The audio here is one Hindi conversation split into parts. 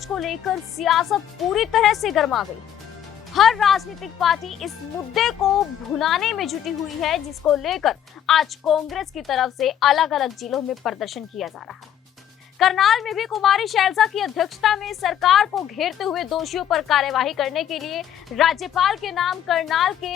चार्ज को लेकर सियासत पूरी तरह से गर्मा गई। हर राजनीतिक पार्टी इस मुद्दे को भुनाने में जुटी हुई है, जिसको लेकर आज कांग्रेस की तरफ से अलग अलग जिलों में प्रदर्शन किया जा रहा है। करनाल में भी कुमारी शैलजा की अध्यक्षता में सरकार को घेरते हुए दोषियों पर कार्यवाही करने के लिए राज्यपाल के नाम करनाल के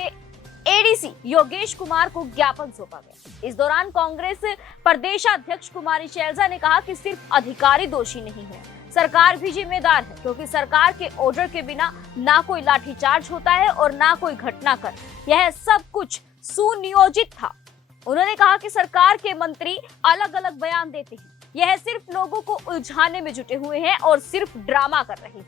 एडीसी योगेश कुमार को ज्ञापन सौंपा गया। इस दौरान कांग्रेस प्रदेशाध्यक्ष कुमारी शैलजा ने कहा कि सिर्फ अधिकारी दोषी नहीं है, सरकार भी जिम्मेदार है, क्योंकि सरकार के ऑर्डर के बिना ना कोई लाठीचार्ज होता है और ना कोई घटनाक्रम, यह सब कुछ सुनियोजित था। उन्होंने कहा कि सरकार के मंत्री अलग अलग बयान देते हैं, यह सिर्फ लोगों को उलझाने में जुटे हुए हैं और सिर्फ ड्रामा कर रहे हैं।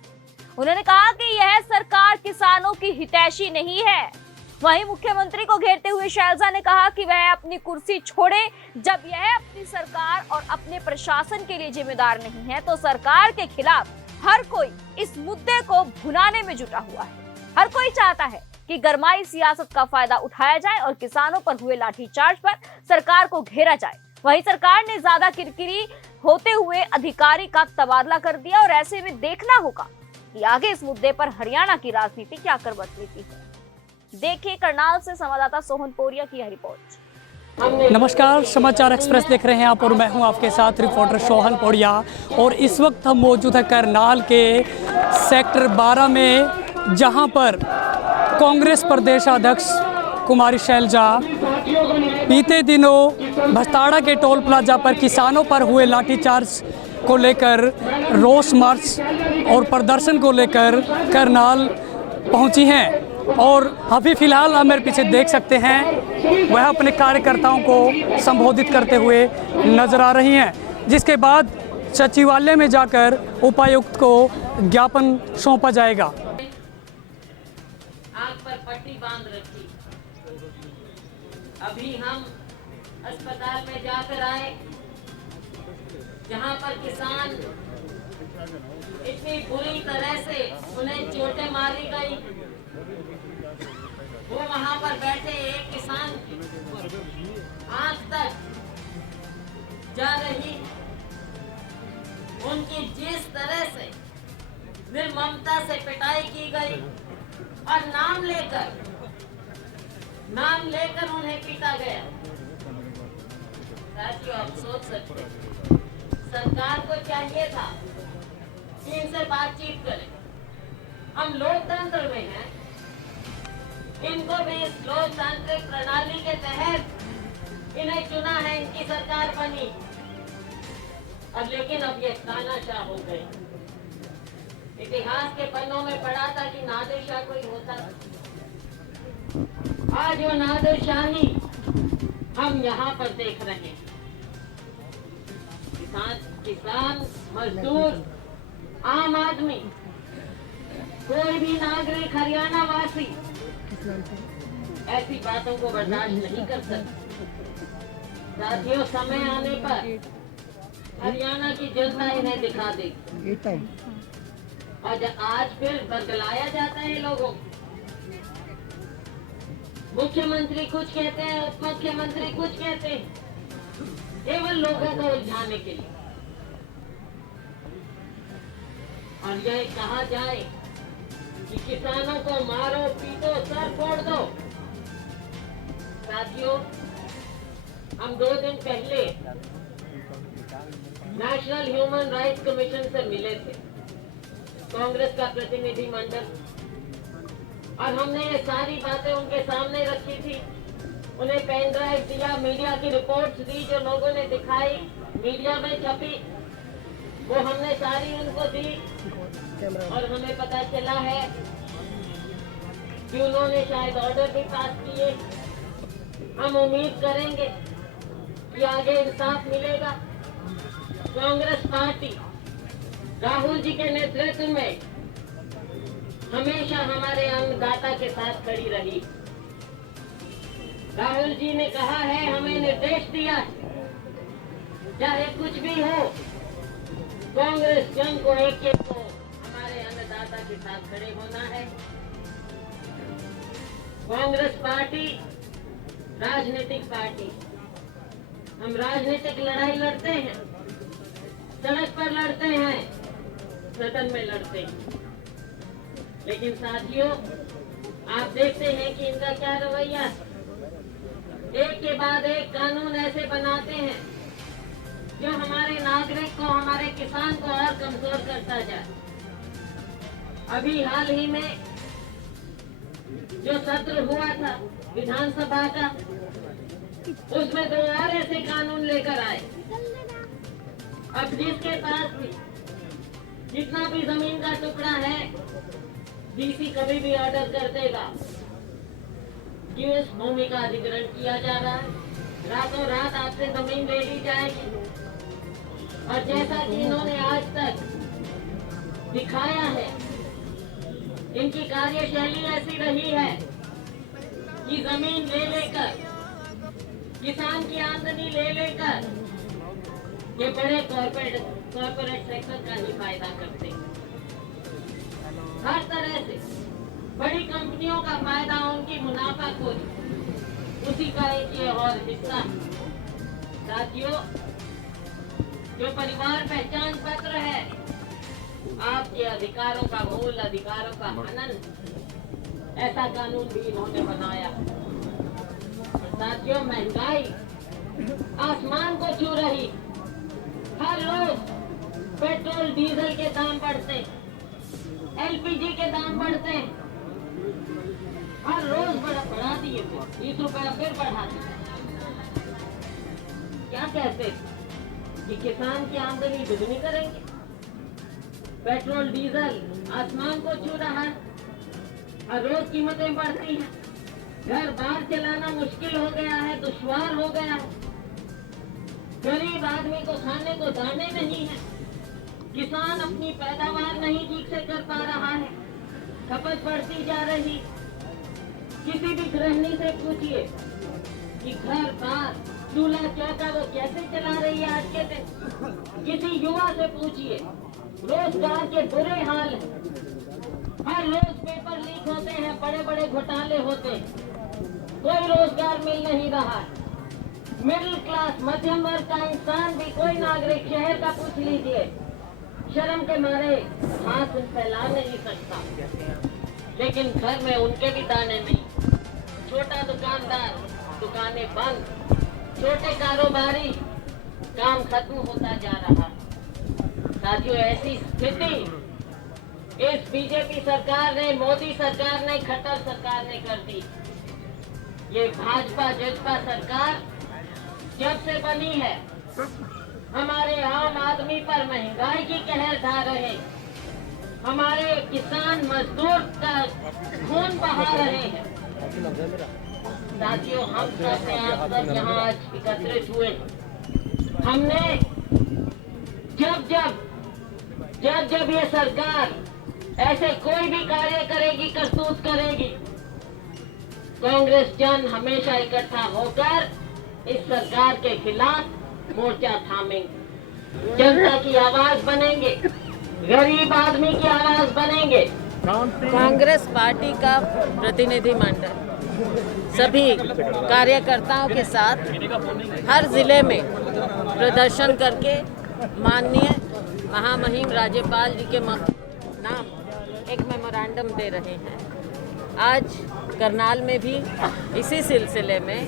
उन्होंने कहा कि यह सरकार किसानों की हितैषी नहीं है। वहीं मुख्यमंत्री को घेरते हुए शैलजा ने कहा कि वह अपनी कुर्सी छोड़े, जब यह अपनी सरकार और अपने प्रशासन के लिए जिम्मेदार नहीं है तो सरकार के खिलाफ हर कोई इस मुद्दे को भुनाने में जुटा हुआ है। हर कोई चाहता है कि गरमाई सियासत का फायदा उठाया जाए और किसानों पर हुए लाठीचार्ज पर सरकार को घेरा जाए। वहीं सरकार ने ज्यादा किरकिरी होते हुए अधिकारी का तबादला कर दिया और ऐसे में देखना होगा कि आगे इस मुद्दे पर हरियाणा की राजनीति क्या कर बदलती है। देखिए करनाल से संवाददाता सोहन पोरिया की यह रिपोर्ट। नमस्कार, समाचार एक्सप्रेस देख रहे हैं आप और मैं हूं आपके साथ रिपोर्टर सोहन पोरिया। और इस वक्त हम मौजूद हैं करनाल के सेक्टर 12 में, जहां पर कांग्रेस प्रदेशाध्यक्ष कुमारी शैलजा बीते दिनों भस्ताड़ा के टोल प्लाजा पर किसानों पर हुए लाठीचार्ज को लेकर रोष मार्च और प्रदर्शन को लेकर करनाल पहुंची हैं। और अभी फिलहाल आप मेरे पीछे देख सकते हैं, वह अपने कार्यकर्ताओं को संबोधित करते हुए नजर आ रही हैं, जिसके बाद सचिवालय में जाकर उपायुक्त को ज्ञापन सौंपा जाएगा। आंख पर पट्टी बांध रखी। अभी हम अस्पताल में जाकर आए, जहां पर किसान इतनी बुरी तरह से उन्हें चोटें मारी गई। वो वहां पर बैठे एक किसान आंख तक जा रही, उनकी जिस तरह से निर्ममता से पिटाई की गई और नाम लेकर उन्हें पीटा गया। साथियों, आप सोच सकते हैं, सरकार को चाहिए था कि इनसे बातचीत करें। हम लोकतंत्र में हैं, इनको भी इस लोकतांत्रिक प्रणाली के तहत इन्हें चुना है, इनकी सरकार बनी। और लेकिन अब ये तानाशाह हो गए। इतिहास के पन्नों में पढ़ा था कि नादिरशाह कोई होता, आज वो नादिरशाही हम यहाँ पर देख रहे हैं। किसान, मजदूर, आम आदमी, कोई भी नागरिक, हरियाणा वासी ऐसी बातों को बर्दाश्त नहीं कर सकते। साथियों, समय आने पर हरियाणा की जनता इन्हें दिखा देगी। और आज फिर बदलाया जाता है लोगों। मुख्यमंत्री कुछ कहते हैं, उप मुख्यमंत्री कुछ कहते हैं, केवल लोगों को उलझाने के लिए। और यह कहा जाए कि किसानों को मारो, पीटो, सर फोड़ दो। साथियों, हम 2 दिन पहले नेशनल ह्यूमन राइट्स कमीशन से मिले थे, कांग्रेस का प्रतिनिधि मंडल, और हमने ये सारी बातें उनके सामने रखी थी। उन्हें पेन ड्राइव दिया, मीडिया की रिपोर्ट्स दी, जो लोगों ने दिखाई, मीडिया में छपी, वो हमने सारी उनको दी। और हमें पता चला है कि उन्होंने शायद ऑर्डर भी पास किए। हम उम्मीद करेंगे कि आगे इंसाफ मिलेगा। कांग्रेस पार्टी राहुल जी के नेतृत्व में हमेशा हमारे अन्नदाता के साथ खड़ी रही। राहुल जी ने कहा है, हमें निर्देश दिया है, चाहे कुछ भी हो, कांग्रेस जन को एक को हमारे अन्नदाता के साथ खड़े होना है। कांग्रेस पार्टी राजनीतिक पार्टी, हम राजनीतिक लड़ाई लड़ते हैं, सड़क पर लड़ते हैं, सदन में लड़ते हैं। लेकिन साथियों, आप देखते हैं कि इनका क्या रवैया है। एक के बाद एक कानून ऐसे बनाते हैं जो हमारे नागरिक को, हमारे किसान को और कमजोर करता जाए। अभी हाल ही में जो सत्र हुआ था विधानसभा का, उसमें 2 और ऐसे कानून लेकर आए। अब जिसके पास भी जितना भी जमीन का टुकड़ा है, डीसी कभी भी ऑर्डर कर देगा कि उस भूमि का अधिग्रहण किया जा रहा है, रातों रात आपसे जमीन ले ली जाएगी। और जैसा कि इन्होंने आज तक दिखाया है, इनकी कार्यशैली ऐसी रही है कि जमीन ले लेकर, किसान की आमदनी ले लेकर ये बड़े कॉर्पोरेट सेक्टर का ही फायदा करते हैं। हर तरह से बड़ी कंपनियों का फायदा, उनकी मुनाफाखोरी, उसी का एक ये और हिस्सा। साथियों, जो परिवार पहचान पत्र है, आपके अधिकारों का, मूल अधिकारों का हनन, ऐसा कानून भी इन्होंने बनाया। साथियों, महंगाई आसमान को छू रही। हर रोज पेट्रोल डीजल के दाम बढ़ते, एलपीजी के दाम बढ़ते, हर रोज बढ़ा दिए, 20 रुपया फिर बढ़ा दिए। क्या कहते कि किसान की आमदनी दुगनी करेंगे? पेट्रोल डीजल आसमान को छू रहा है, हर रोज कीमतें बढ़ती हैं, घर बार चलाना मुश्किल हो गया है, दुश्वार हो गया है। गरीब आदमी को खाने को दाने नहीं है, किसान अपनी पैदावार नहीं ठीक से कर पा रहा है, खपत बढ़ती जा रही। किसी भी गृहिणी से पूछिए कि घर बार चूल्हा चौका वो कैसे चला रही है आज के दिन। किसी युवा से पूछिए, रोजगार के बुरे हाल हैं। हर रोज पेपर लीक होते हैं, बड़े बड़े घोटाले होते हैं, कोई रोजगार मिल नहीं रहा है। मिडिल क्लास, मध्यम वर्ग का इंसान भी, कोई नागरिक शहर का पूछ लीजिए, शर्म के मारे हाथ फैला नहीं सकता। लेकिन घर में उनके भी दाने नहीं। छोटा दुकानदार, दुकानें बंद, छोटे कारोबारी, काम खत्म होता जा रहा। साथियों, ऐसी स्थिति इस बीजेपी सरकार ने, मोदी सरकार ने, खट्टर सरकार ने कर दी। ये भाजपा जजपा सरकार जब से बनी है, हमारे आम आदमी पर महंगाई की कहर ढा रहे, हमारे किसान मजदूर का खून बहा रहे हैं। साथियों, हम सब आप सब यहाँ आज एकत्रित हुए, हमने जब ये सरकार ऐसे कोई भी कार्य करेगी, करतूत करेगी, कांग्रेस जन हमेशा इकट्ठा होकर इस सरकार के खिलाफ मोर्चा थामेंगे, जनता की आवाज बनेंगे, गरीब आदमी की आवाज बनेंगे। कांग्रेस पार्टी का प्रतिनिधि मंडल सभी कार्यकर्ताओं के साथ हर जिले में प्रदर्शन करके माननीय महामहिम राज्यपाल जी के नाम एक मेमोरेंडम दे रहे हैं। आज करनाल में भी इसी सिलसिले में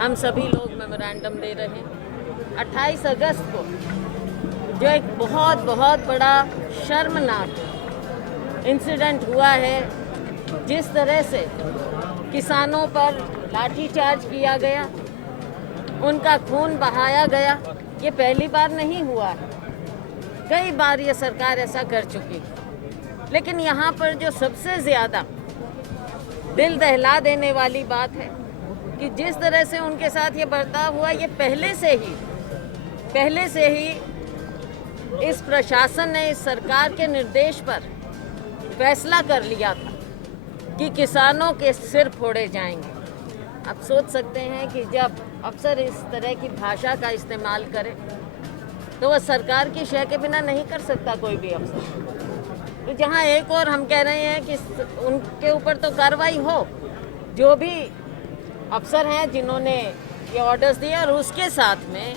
हम सभी लोग मेमोरेंडम दे रहे हैं। 28 अगस्त को जो एक बहुत बड़ा शर्मनाक इंसिडेंट हुआ है, जिस तरह से किसानों पर लाठीचार्ज किया गया, उनका खून बहाया गया, ये पहली बार नहीं हुआ है, कई बार ये सरकार ऐसा कर चुकी है। लेकिन यहाँ पर जो सबसे ज़्यादा दिल दहला देने वाली बात है कि जिस तरह से उनके साथ ये बर्ताव हुआ, ये पहले से ही इस प्रशासन ने, इस सरकार के निर्देश पर फैसला कर लिया था कि किसानों के सिर फोड़े जाएंगे। आप सोच सकते हैं कि जब अफसर इस तरह की भाषा का इस्तेमाल करे तो वह सरकार की शय के बिना नहीं कर सकता कोई भी अफसर। तो जहां एक और हम कह रहे हैं कि उनके ऊपर तो कार्रवाई हो, जो भी अफसर हैं जिन्होंने ये ऑर्डर्स दिए, और उसके साथ में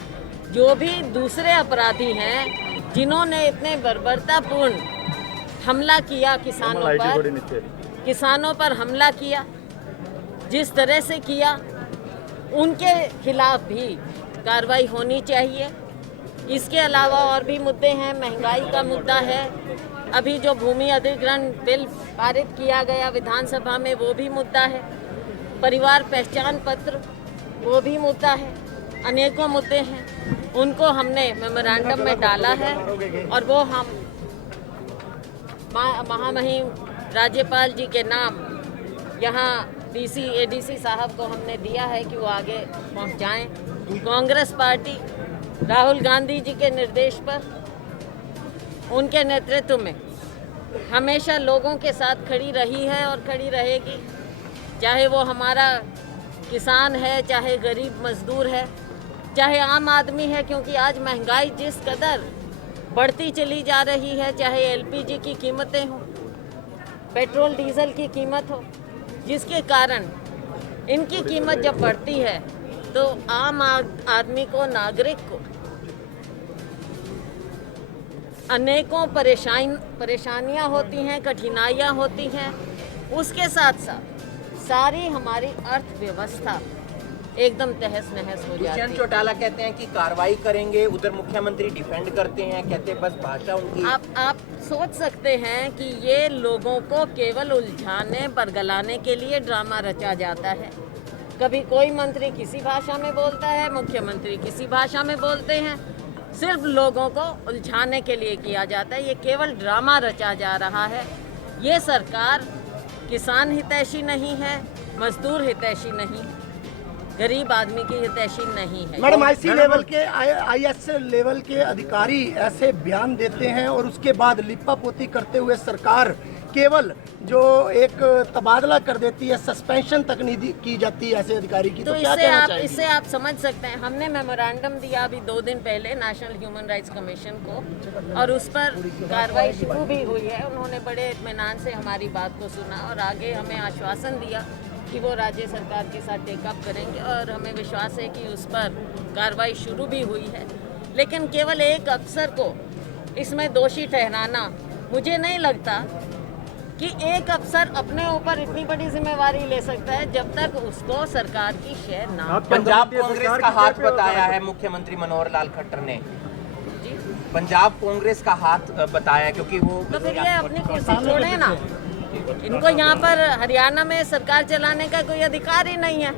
जो भी दूसरे अपराधी हैं जिन्होंने इतने बर्बरतापूर्ण हमला किया किसानों पर हमला किया, जिस तरह से किया उनके खिलाफ भी कार्रवाई होनी चाहिए। इसके अलावा और भी मुद्दे हैं, महंगाई का मुद्दा है, अभी जो भूमि अधिग्रहण बिल पारित किया गया विधानसभा में वो भी मुद्दा है, परिवार पहचान पत्र वो भी मुद्दा है, अनेकों मुद्दे हैं। उनको हमने मेमोरेंडम में डाला है और वो हम महामहिम राज्यपाल जी के नाम यहाँ डीसी एडीसी साहब को हमने दिया है कि वो आगे पहुँचाएँ। कांग्रेस पार्टी राहुल गांधी जी के निर्देश पर, उनके नेतृत्व में हमेशा लोगों के साथ खड़ी रही है और खड़ी रहेगी, चाहे वो हमारा किसान है, चाहे गरीब मजदूर है, चाहे आम आदमी है, क्योंकि आज महंगाई जिस कदर बढ़ती चली जा रही है, चाहे एलपीजी की कीमतें हों, पेट्रोल डीजल की कीमत हो, जिसके कारण इनकी कीमत जब बढ़ती है तो आम आदमी को, नागरिक को अनेकों परेशानियां होती हैं, कठिनाइयां होती हैं। उसके साथ साथ सारी हमारी अर्थव्यवस्था एकदम तहस नहस हो जाती दुष्यंत है। चौटाला कहते हैं कि कार्रवाई करेंगे, उधर मुख्यमंत्री डिफेंड करते हैं, कहते हैं बस भाषा उनकी। आप सोच सकते हैं कि ये लोगों को केवल उलझाने बरगलाने के लिए ड्रामा रचा जाता है। कभी कोई मंत्री किसी भाषा में बोलता है, मुख्यमंत्री किसी भाषा में बोलते हैं, सिर्फ लोगों को उलझाने के लिए किया जाता है। ये केवल ड्रामा रचा जा रहा है। ये सरकार किसान हितैषी नहीं है, मजदूर हितैषी नहीं, गरीब आदमी की हितैषी नहीं है। मैडम, आईसी लेवल के आईएएस लेवल के अधिकारी ऐसे बयान देते हैं और उसके बाद लिपापोती करते हुए सरकार केवल जो एक तबादला कर देती है, सस्पेंशन तक नहीं की जाती है ऐसे अधिकारी की, तो क्या कहना चाहिए? इससे आप समझ सकते हैं, हमने मेमोरेंडम दिया अभी 2 दिन पहले नेशनल ह्यूमन राइट्स कमीशन को और उस पर कार्रवाई शुरू भी हुई है। उन्होंने बड़े इत्मीनान से हमारी बात को सुना और आगे हमें आश्वासन दिया कि वो राज्य सरकार के साथ टेकअप करेंगे और हमें विश्वास है कि उस पर कार्रवाई शुरू भी हुई है। लेकिन केवल एक अफसर को इसमें दोषी ठहराना, मुझे नहीं लगता कि एक अफसर अपने ऊपर इतनी बड़ी जिम्मेवारी ले सकता है जब तक उसको सरकार की शेयर ना हो। पंजाब कांग्रेस का हाथ बताया है मुख्यमंत्री मनोहर लाल खट्टर ने, जी, पंजाब कांग्रेस का हाथ बताया, क्योंकि वो तो फिर ये अपनी कुर्सी छोड़े ना। इनको यहाँ पर हरियाणा में सरकार चलाने का कोई अधिकार ही नहीं है।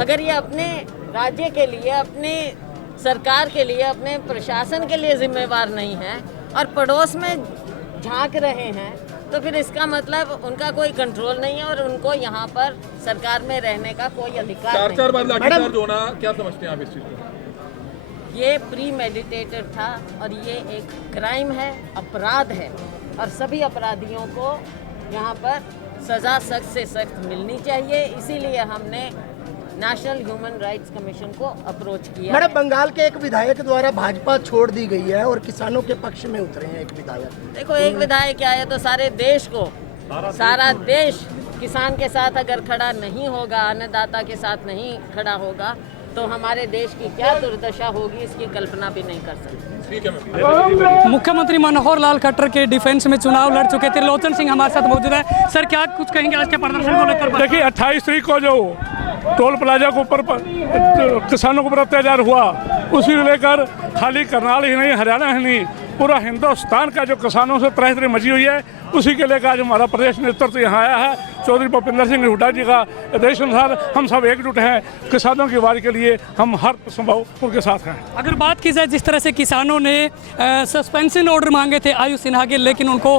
अगर ये अपने राज्य के लिए, अपनी सरकार के लिए, अपने प्रशासन के लिए जिम्मेवार नहीं है और पड़ोस में झांक रहे हैं, तो फिर इसका मतलब उनका कोई कंट्रोल नहीं है और उनको यहाँ पर सरकार में रहने का कोई अधिकार नहीं। 4 बार लाठीचार्ज होना, क्या समझते हैं आप इस चीज़ को? ये प्री मेडिटेटेड था और ये एक क्राइम है, अपराध है और सभी अपराधियों को यहाँ पर सज़ा सख्त से सख्त मिलनी चाहिए। इसीलिए हमने नेशनल ह्यूमन राइट्स कमीशन को अप्रोच किया। मैडम, बंगाल के एक विधायक द्वारा भाजपा छोड़ दी गई है और किसानों के पक्ष में उतरे हैं एक विधायक। देखो, एक विधायक क्या है तो सारे देश को, सारा देश किसान के साथ अगर खड़ा नहीं होगा, अन्नदाता के साथ नहीं खड़ा होगा, तो हमारे देश की क्या दुर्दशा होगी इसकी कल्पना भी नहीं कर सकते। मुख्यमंत्री मनोहर लाल खट्टर के डिफेंस में चुनाव लड़ चुके थे। त्रिलोचन सिंह हमारे साथ मौजूद है। सर, क्या कुछ कहेंगे आज के प्रदर्शन को लेकर? देखिए, 28 तारीख को जो टोल प्लाजा के ऊपर किसानों के ऊपर अत्याचार हुआ, उसी को लेकर खाली करनाल ही नहीं, हरियाणा ही नहीं, पूरा हिंदुस्तान का जो किसानों से त्रह मची हुई है, उसी के लेकर आज हमारा प्रदेश नेतृत्व यहाँ आया है। चौधरी भूपेंद्र सिंह हुड्डा जी का आदेश अनुसार हम सब एकजुट हैं। किसानों की आवाज़ के लिए हम हर संभव उनके साथ हैं। अगर बात की जाए जिस तरह से किसानों ने सस्पेंशन ऑर्डर मांगे थे आयुष सिन्हा के, लेकिन उनको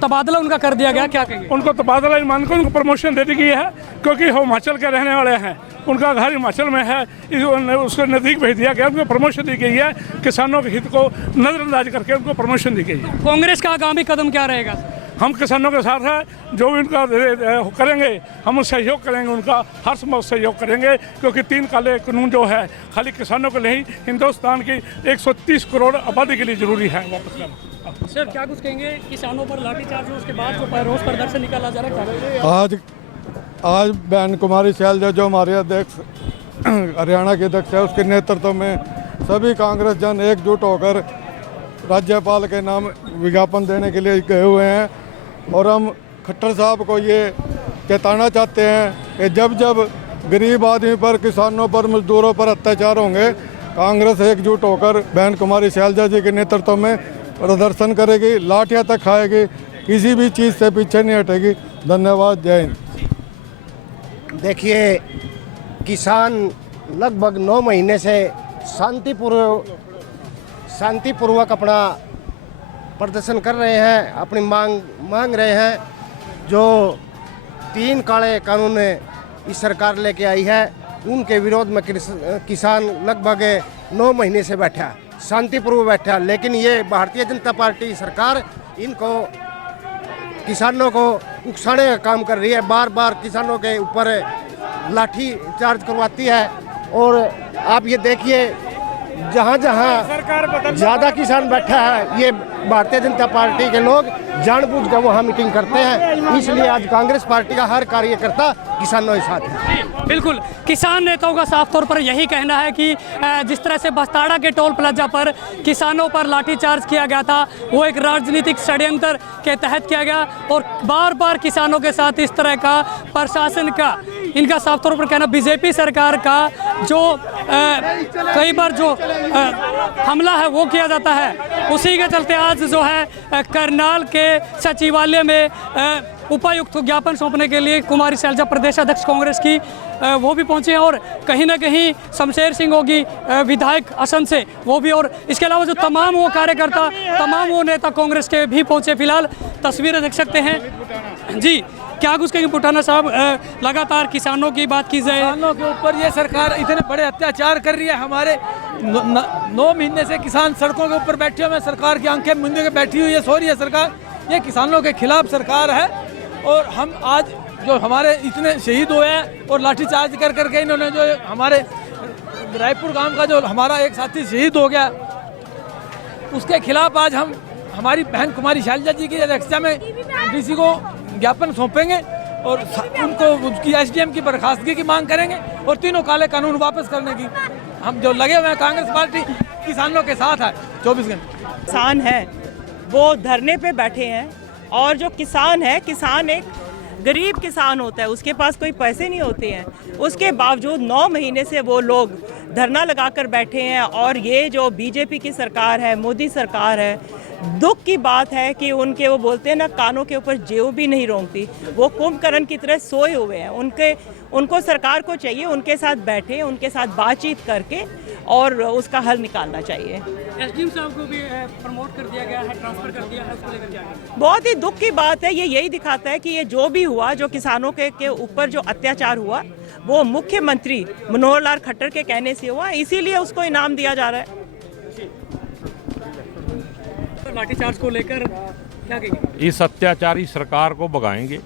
तबादला उनका कर दिया गया, क्या कहेंगे? उनको तबादला मानकर उनको प्रमोशन दे दी गई है, क्योंकि वो हिमाचल के रहने वाले हैं, उनका घर हिमाचल में है, उसको नज़दीक भेज दिया गया, उनको प्रमोशन दी गई है। किसानों के हित को नज़रअंदाज करके उनको प्रमोशन दी गई है। कांग्रेस का आगामी कदम क्या रहेगा? हम किसानों के साथ हैं, जो भी उनका करेंगे हम सहयोग करेंगे, उनका हर संभव सहयोग करेंगे, क्योंकि 3 काले कानून जो है खाली किसानों के लिए, हिंदुस्तान की 130 करोड़ आबादी के लिए जरूरी है। वापस करना। सर, क्या कुछ कहेंगे? किसानों पर लाठीचार्ज उसके बाद जो रोज प्रदर्शन निकाला जा रहा है, आज बहन कुमारी शैलजा जो हमारे अध्यक्ष हरियाणा के अध्यक्ष है, उसके नेतृत्व में सभी कांग्रेस जन एकजुट होकर राज्यपाल के नाम विज्ञापन देने के लिए गए हुए हैं और हम खट्टर साहब को ये चेताना चाहते हैं कि जब जब गरीब आदमी पर, किसानों पर, मजदूरों पर अत्याचार होंगे, कांग्रेस एकजुट होकर बहन कुमारी शैलजा जी के नेतृत्व में प्रदर्शन करेगी, लाठियां तक खाएगी, किसी भी चीज़ से पीछे नहीं हटेगी। धन्यवाद। जय हिंद। देखिए, किसान लगभग 9 महीने से शांतिपूर्वक अपना प्रदर्शन कर रहे हैं, अपनी मांग रहे हैं। जो 3 काले कानून इस सरकार लेके आई है, उनके विरोध में किसान लगभग 9 महीने से बैठा, शांतिपूर्वक बैठा। लेकिन ये भारतीय जनता पार्टी सरकार इनको, किसानों को उकसाने का काम कर रही है, बार बार किसानों के ऊपर लाठी चार्ज करवाती है। और आप ये देखिए, जहाँ जहाँ ज़्यादा किसान बैठा है, ये भारतीय जनता पार्टी के लोग जानबूझकर वहाँ मीटिंग करते हैं। इसलिए आज कांग्रेस पार्टी का हर कार्यकर्ता किसानों के साथ है। बिल्कुल, किसान नेताओं का साफ तौर पर यही कहना है कि जिस तरह से बस्ताड़ा के टोल प्लाजा पर किसानों पर लाठीचार्ज किया गया था, वो एक राजनीतिक षड्यंत्र के तहत किया गया और बार बार किसानों के साथ इस तरह का प्रशासन का, इनका साफ तौर पर कहना, बीजेपी सरकार का जो कई बार जो हमला है वो किया जाता है। उसी के चलते आज जो है करनाल के सचिवालय में उपायुक्त को ज्ञापन सौंपने के लिए कुमारी शैलजा प्रदेश अध्यक्ष कांग्रेस की वो भी पहुंचे हैं और कहीं ना कहीं शमशेर सिंह होगी विधायक असम से वो भी, और इसके अलावा जो तमाम वो कार्यकर्ता, तमाम वो नेता कांग्रेस के भी पहुंचे। फिलहाल तस्वीरें देख सकते हैं जी। क्या कुछ कहेंगे पुटाना साहब, लगातार किसानों की बात की जाए, किसानों के ऊपर ये सरकार इतने बड़े अत्याचार कर रही है। हमारे 9 महीने से किसान सड़कों के ऊपर बैठे हुए हैं, सरकार की आंखें मूंदे के बैठी हुई है, सो रही है सरकार। ये किसानों के खिलाफ सरकार है और हम आज जो हमारे इतने शहीद हुए हैं और लाठीचार्ज कर करके इन्होंने जो हमारे रायपुर गांव का जो हमारा एक साथी शहीद हो गया, उसके खिलाफ आज हम हमारी बहन कुमारी शैलजा जी की अध्यक्षता में डीसी को ज्ञापन सौंपेंगे और उनको उसकी एसडीएम की बर्खास्तगी की मांग करेंगे और 3 काले कानून वापस करने की। हम जो लगे हुए हैं, कांग्रेस पार्टी किसानों के साथ है 24 घंटे। किसान है वो धरने पे बैठे हैं और जो किसान है, किसान एक गरीब किसान होता है, उसके पास कोई पैसे नहीं होते हैं, उसके बावजूद 9 महीने से वो लोग धरना लगाकर बैठे हैं। और ये जो बीजेपी की सरकार है, मोदी सरकार है, दुख की बात है कि उनके, वो बोलते हैं ना, कानों के ऊपर जेव भी नहीं रोंगती, वो कुंभकर्ण की तरह सोए हुए हैं। उनको सरकार को चाहिए उनके साथ बैठे, उनके साथ बातचीत करके और उसका हल निकालना चाहिए। एसडीएम साहब को भी प्रमोट कर दिया गया है, ट्रांसफर कर दिया है, उसको लेकर क्या है? बहुत ही दुख की बात है। ये यही दिखाता है कि ये जो भी हुआ, जो किसानों के ऊपर जो अत्याचार हुआ, वो मुख्यमंत्री मनोहर लाल खट्टर के कहने से हुआ, इसीलिए उसको इनाम दिया जा रहा है। लाठीचार्ज को लेकर क्या कहेंगे? इस अत्याचारी सरकार को भगाएंगे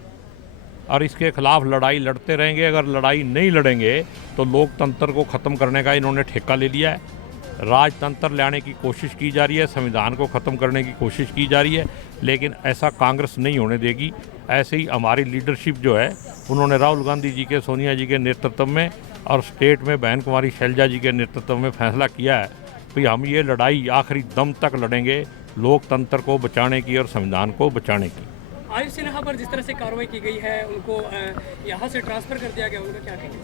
और इसके खिलाफ लड़ाई लड़ते रहेंगे। अगर लड़ाई नहीं लड़ेंगे तो लोकतंत्र को ख़त्म करने का इन्होंने ठेका ले लिया है। राजतंत्र लाने की कोशिश की जा रही है, संविधान को ख़त्म करने की कोशिश की जा रही है, लेकिन ऐसा कांग्रेस नहीं होने देगी। ऐसे ही हमारी लीडरशिप जो है, उन्होंने राहुल गांधी जी के, सोनिया जी के नेतृत्व में और स्टेट में बहन कुमारी शैलजा जी के नेतृत्व में फैसला किया है कि हम ये लड़ाई आखिरी दम तक लड़ेंगे, लोकतंत्र को बचाने की और संविधान को बचाने की। आयुष सिन्हा पर जिस तरह से कार्रवाई की गई है, उनको यहाँ से ट्रांसफर कर दिया गया, उनका क्या कहेंगे?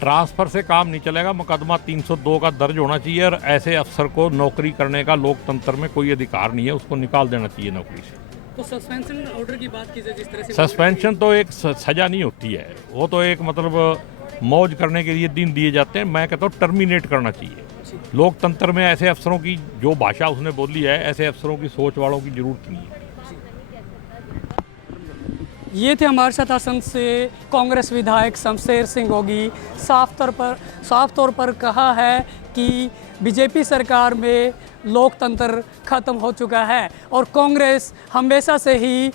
ट्रांसफ़र से काम नहीं चलेगा, मुकदमा 302 का दर्ज होना चाहिए और ऐसे अफसर को नौकरी करने का लोकतंत्र में कोई अधिकार नहीं है, उसको निकाल देना चाहिए नौकरी से। तो सस्पेंशन ऑर्डर की बात की जाए, जिस तरह से सस्पेंशन तो एक सज़ा नहीं होती है, वो तो एक मतलब मौज करने के लिए दिन दिए जाते हैं। मैं कहता हूँ टर्मिनेट करना चाहिए। लोकतंत्र में ऐसे अफसरों की जो भाषा उसने बोली है, ऐसे अफसरों की सोच वालों की जरूरत नहीं है। ये थे हमारे साथ असम से कांग्रेस विधायक शमशेर सिंह होगी। साफ तौर पर कहा है कि बीजेपी सरकार में लोकतंत्र खत्म हो चुका है और कांग्रेस हमेशा से ही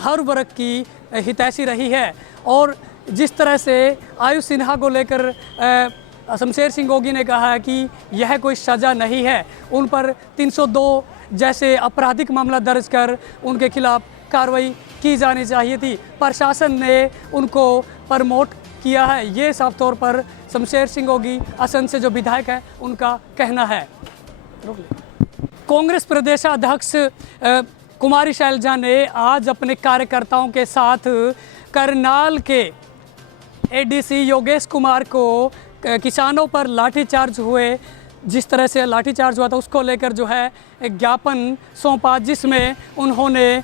हर वर्ग की हितैषी रही है। और जिस तरह से आयुष सिन्हा को लेकर शमशेर सिंह गोगी ने कहा है कि यह कोई सज़ा नहीं है, उन पर 302 जैसे आपराधिक मामला दर्ज कर उनके खिलाफ कार्रवाई की जानी चाहिए थी। प्रशासन ने उनको प्रमोट किया है, ये साफ तौर पर शमशेर सिंह गोगी असम से जो विधायक है उनका कहना है। कांग्रेस प्रदेशाध्यक्ष कुमारी शैलजा ने आज अपने कार्यकर्ताओं के साथ करनाल के एडीसी योगेश कुमार को किसानों पर लाठीचार्ज हुए, जिस तरह से लाठीचार्ज हुआ था उसको लेकर जो है एक ज्ञापन सौंपा, जिसमें उन्होंने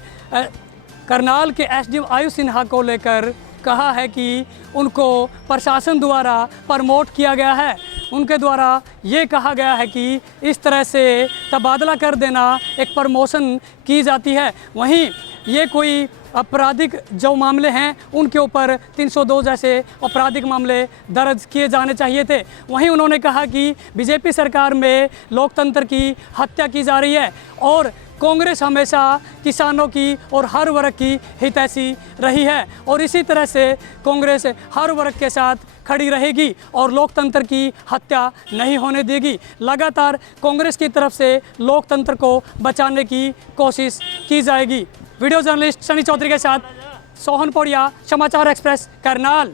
करनाल के एसडीएम आयुष सिन्हा को लेकर कहा है कि उनको प्रशासन द्वारा प्रमोट किया गया है। उनके द्वारा ये कहा गया है कि इस तरह से तबादला कर देना एक प्रमोशन की जाती है। वहीं ये कोई आपराधिक जो मामले हैं उनके ऊपर 302 जैसे आपराधिक मामले दर्ज किए जाने चाहिए थे। वहीं उन्होंने कहा कि बीजेपी सरकार में लोकतंत्र की हत्या की जा रही है और कांग्रेस हमेशा किसानों की और हर वर्ग की हितैषी रही है और इसी तरह से कांग्रेस हर वर्ग के साथ खड़ी रहेगी और लोकतंत्र की हत्या नहीं होने देगी। लगातार कांग्रेस की तरफ से लोकतंत्र को बचाने की कोशिश की जाएगी। वीडियो जर्नलिस्ट सनी चौधरी के साथ सोहन पौड़िया, समाचार एक्सप्रेस, करनाल।